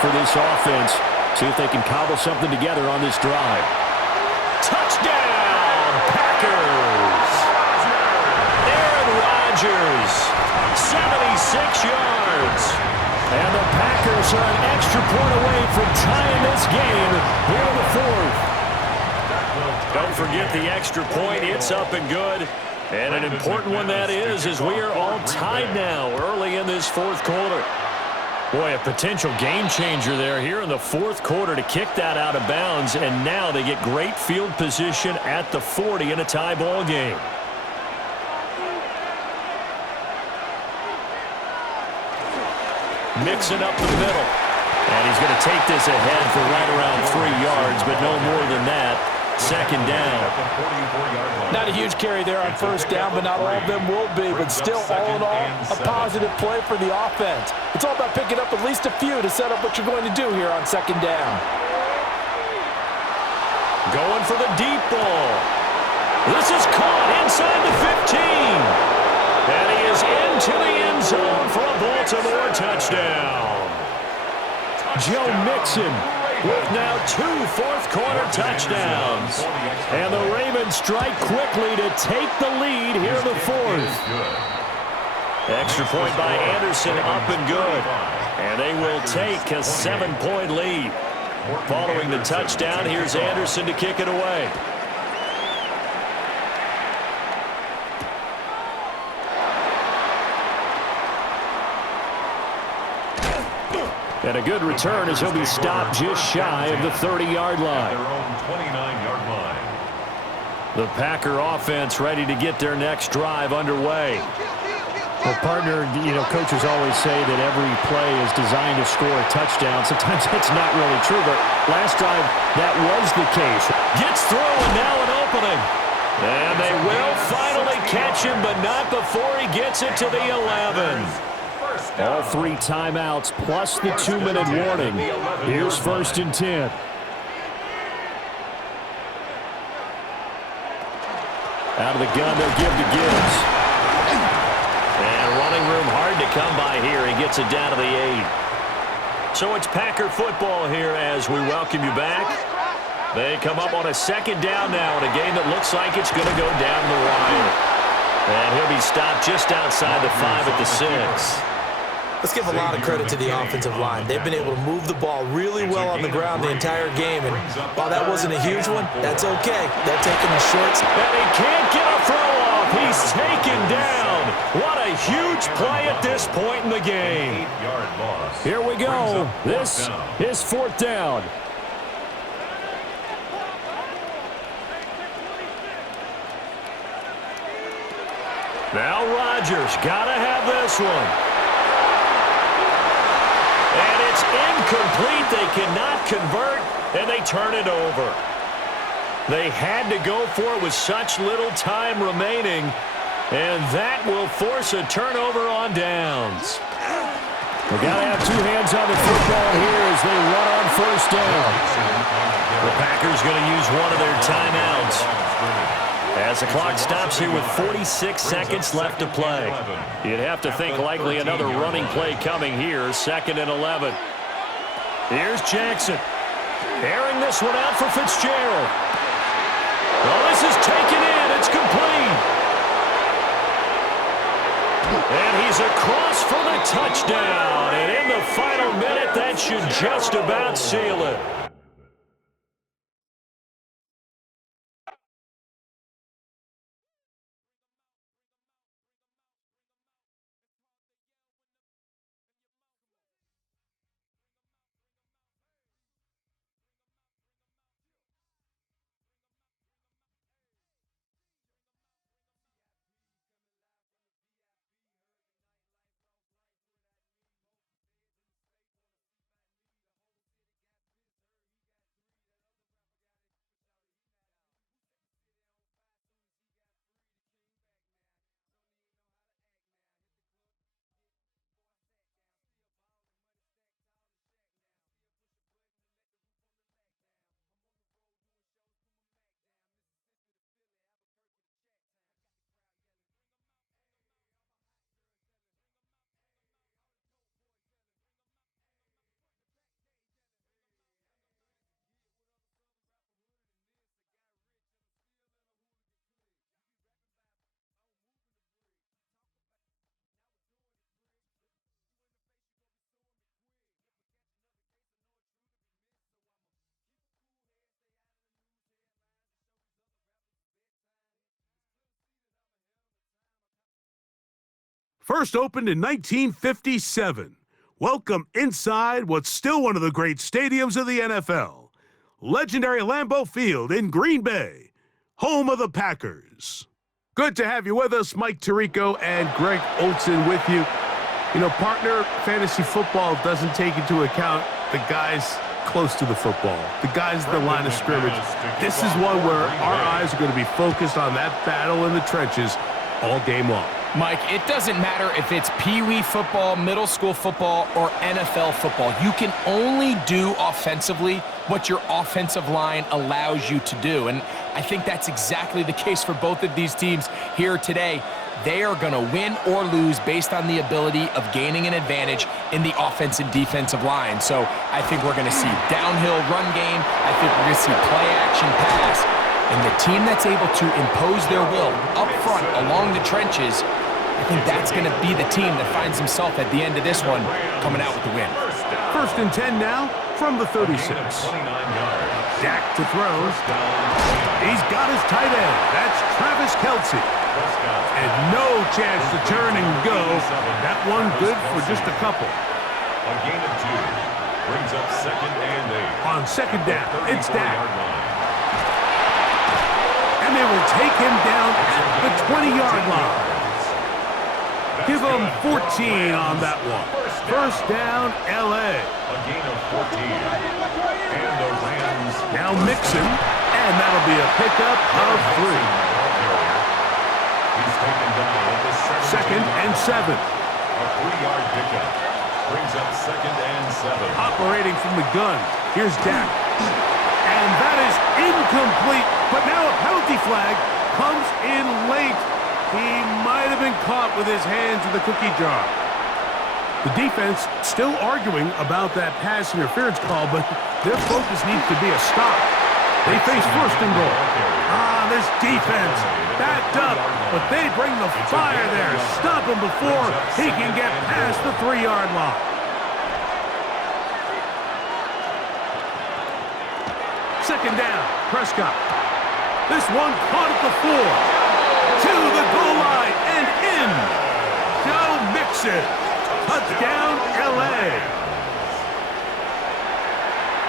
for this offense. See if they can cobble something together on this drive. Touchdown, Packers! Aaron Rodgers, 76 yards. And the Packers are an extra point away from tying this game here in the fourth. Don't forget the extra point. It's up and good. And an important one that is, as we are all tied now early in this fourth quarter. Boy, a potential game changer there here in the fourth quarter to kick that out of bounds. And now they get great field position at the 40 in a tie ball game. Mixing up the middle. And he's going to take this ahead for right around 3 yards, but no more than that. Second down. Not a huge carry there on first down, but not all of them will be. But still, all in all, a positive play for the offense. It's all about picking up at least a few to set up what you're going to do here on second down. Going for the deep ball. This is caught inside the 15. And he is into the end zone for a Baltimore touchdown. Joe Mixon with now 2 fourth-quarter touchdowns. And the Ravens strike quickly to take the lead here in the fourth. Extra point by Anderson, up and good. And they will take a 7-point lead. Following the touchdown, here's Anderson to kick it away. And a good return as he'll be stopped just shy of the 30-yard line. The Packer offense ready to get their next drive underway. Well, partner, coaches always say that every play is designed to score a touchdown. Sometimes that's not really true, but last drive, that was the case. Gets through, and now an opening. And they will finally catch him, but not before he gets it to the 11. All 3 timeouts plus the 2-minute warning. Here's 1st and 10. Out of the gun, they'll give to Gibbs. And running room hard to come by here. He gets it down to the 8. So it's Packer football here as we welcome you back. They come up on a second down now in a game that looks like it's going to go down the wire. And he'll be stopped just outside the 5 at the 6. Let's give a lot of credit to the offensive line. They've been able to move the ball really well on the ground the entire game. And while that wasn't a huge one, that's okay. They're taking the shorts. And he can't get a throw off. He's taken down. What a huge play at this point in the game. Here we go. This is 4th down. Now Rodgers got to have this one. And it's incomplete. They cannot convert, and they turn it over. They had to go for it with such little time remaining, and that will force a turnover on downs. We've got to have 2 hands on the football here as they run on first down. The Packers going to use one of their timeouts. As the clock stops here with 46 seconds left to play. You'd have to think likely another running play coming here, 2nd and 11. Here's Jackson. Airing this one out for Fitzgerald. Well, this is taken in. It's complete. And he's across for the touchdown. And in the final minute, that should just about seal it. First opened in 1957. Welcome inside what's still one of the great stadiums of the NFL. Legendary Lambeau Field in Green Bay, home of the Packers. Good to have you with us, Mike Tirico and Greg Olson with you. You know, partner, fantasy football doesn't take into account the guys close to the football, the guys at the line of scrimmage. This is one where our eyes are going to be focused on that battle in the trenches all game long. Mike, it doesn't matter if it's Pee-wee football, middle school football, or NFL football. You can only do offensively what your offensive line allows you to do. And I think that's exactly the case for both of these teams here today. They are going to win or lose based on the ability of gaining an advantage in the offense and defensive line. So I think we're going to see downhill run game. I think we're going to see play action pass. And the team that's able to impose their will up front along the trenches, I think that's going to be the team that finds himself at the end of this one coming out with the win. First and 10 now from the 36. Dak to throw. He's got his tight end. That's Travis Kelce. And no chance to turn and go. That one good for just a couple. A gain of 2 brings up 2nd and 8. On second down, it's Dak. And they will take him down at the 20-yard line. Give him 14 on that one. First down, L.A. A gain of 14. And the Rams Now Mixon, and that'll be a pickup of 3. He's taken down at the 2nd and 7. A 3-yard pickup brings up 2nd and 7. Operating from the gun. Here's Dak. And that is incomplete. But now a penalty flag comes in late. He might have been caught with his hands in the cookie jar. The defense still arguing about that pass interference call, but their focus needs to be a stop. They face first and goal. This defense backed up, but they bring the fire there. Stop him before he can get past the 3-yard line. Second down, Prescott. This one caught at the 4. To the goal line and in. Joe Mixon. Touchdown, L.A.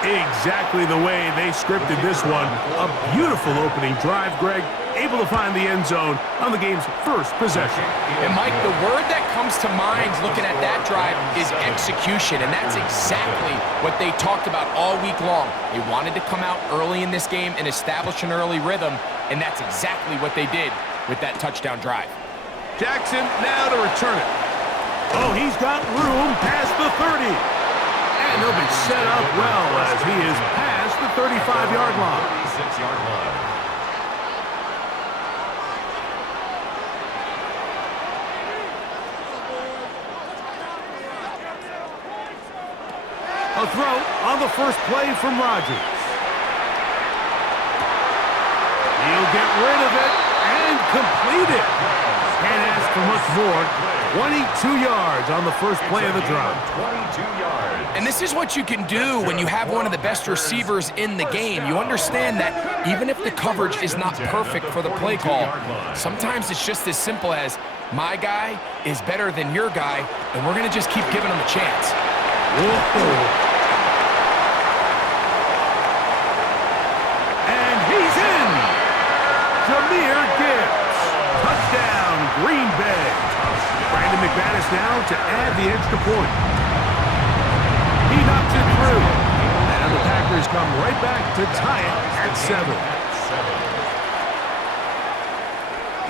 Exactly the way they scripted this one. A beautiful opening drive, Greg. Able to find the end zone on the game's first possession. And, Mike, the word that comes to mind looking at that drive is execution, and that's exactly what they talked about all week long. They wanted to come out early in this game and establish an early rhythm, and that's exactly what they did with that touchdown drive. Jackson now to return it. Oh, he's got room past the 30. And he'll be set up well as he is past the 35-yard line. 36-yard line. A throw on the first play from Rodgers. He'll get rid of it and complete it. Can't ask for much more. 22 yards on the first play of the drive. 22 yards. And this is what you can do when you have one of the best receivers in the game. You understand that even if the coverage is not perfect for the play call, sometimes it's just as simple as my guy is better than your guy, and we're going to just keep giving him a chance. Whoa. And he's in. Jahmyr Gibbs. Touchdown, Green Bay. Brandon McManus now to add the extra point. He knocks it through. And the Packers come right back to tie it at 7.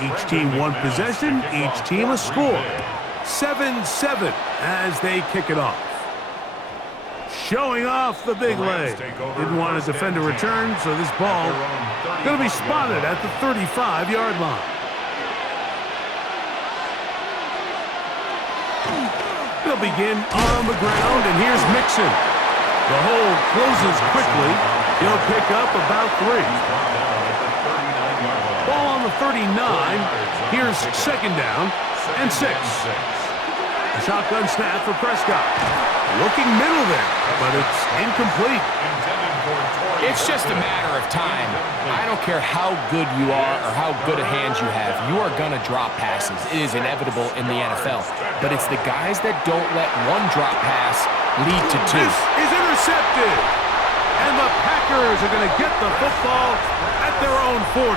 Each team one possession, each team a score. 7-7 as they kick it off. Showing off the big leg. Didn't want to defend a return, so this ball going to be spotted at the 35-yard line. They'll begin on the ground, and here's Mixon. The hole closes quickly. He'll pick up about 3. Ball on the 39. Here's second down and 6. A shotgun snap for Prescott. Looking middle there, but it's incomplete. It's just a matter of time. I don't care how good you are or how good a hand you have. You are going to drop passes. It is inevitable in the NFL. But it's the guys that don't let one drop pass lead to two. This is intercepted. And the Packers are going to get the football at their own 40.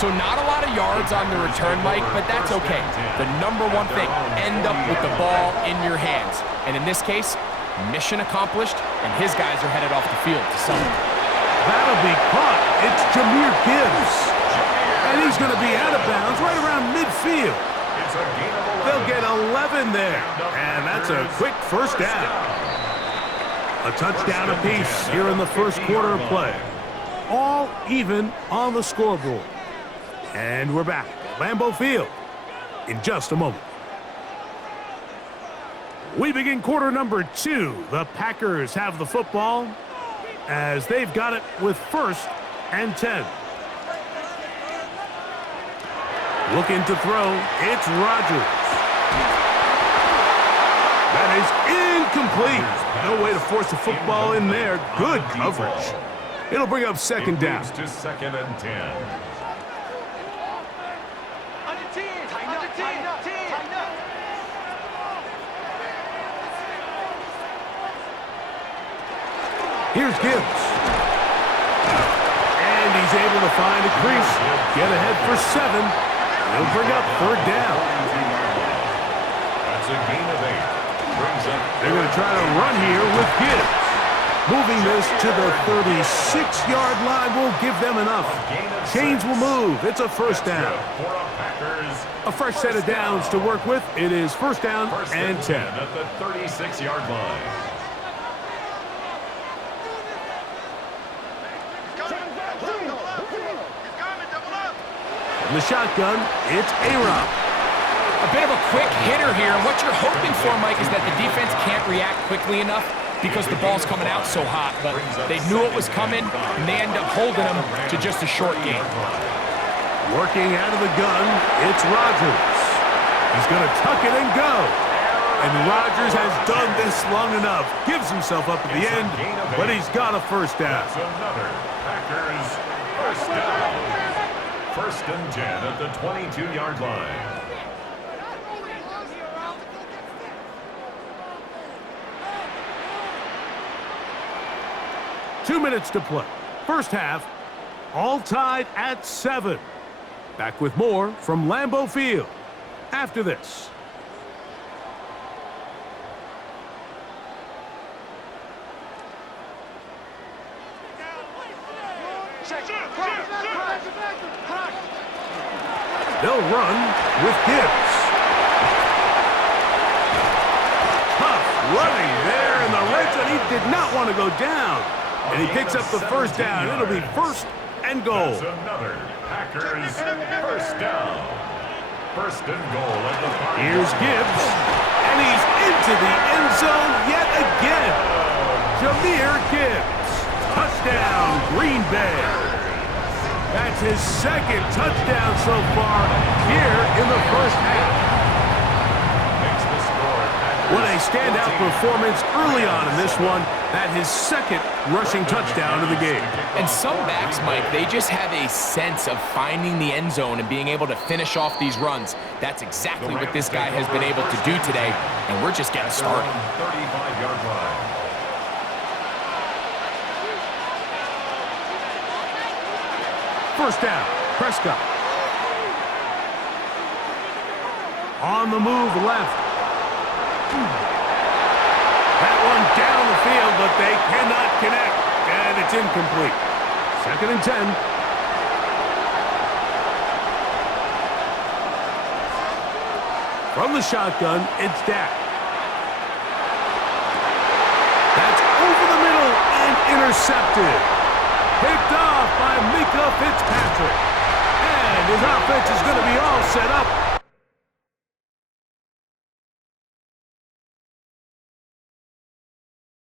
So not a lot of yards on the return, Mike, but that's okay. The number one thing, end up with the ball in your hands. And in this case, mission accomplished, and his guys are headed off the field to summon. That'll be caught. It's Jameer Gibbs. And he's going to be out of bounds right around midfield. They'll get 11 there. And that's a quick first down. A touchdown apiece here in the first quarter of play. All even on the scoreboard. And we're back at Lambeau Field in just a moment. We begin quarter number 2. The Packers have the football as they've got it with 1st and 10. Looking to throw, it's Rodgers. That is incomplete. No way to force the football in there. Good coverage. It'll bring up 2nd down. To 2nd and 10. Here's Gibbs. And he's able to find a crease. Get ahead for 7. He'll bring up 3rd down. That's a gain of 8. They're going to try to run here with Gibbs. Moving this to the 36-yard line will give them enough. Chains will move. It's a 1st down. A fresh set of downs to work with. It is 1st down and 10. At the 36-yard line. The shotgun, it's A-Rob. A bit of a quick hitter here. What you're hoping for, Mike, is that the defense can't react quickly enough because the ball's coming out so hot. But they knew it was coming, and they end up holding them to just a short game. Working out of the gun, it's Rodgers. He's going to tuck it and go. And Rodgers has done this long enough. Gives himself up at the end, but he's got a 1st down. That's another Packers 1st down. 1st and 10 at the 22-yard line. Two minutes to play. First half, all tied at 7. Back with more from Lambeau Field after this. They'll run with Gibbs. Tough running there in the red zone. He did not want to go down. And he picks up the 1st down. It'll be 1st and goal. That's another Packers 1st down. 1st and goal at the 5. Here's Gibbs. And he's into the end zone yet again. Jameer Gibbs. Touchdown, Green Bay. That's his 2nd touchdown so far here in the 1st half. What a standout performance early on in this one. That his 2nd rushing touchdown of the game. And some backs, Mike, they just have a sense of finding the end zone and being able to finish off these runs. That's exactly what this guy has been able to do today, and we're just getting started. 35-yard line. First down, Prescott. On the move left. That one down the field, but they cannot connect, and it's incomplete. 2nd and 10. From the shotgun, it's Dak. That's over the middle and intercepted. Picked off by Mika Fitzpatrick. And his offense is going to be all set up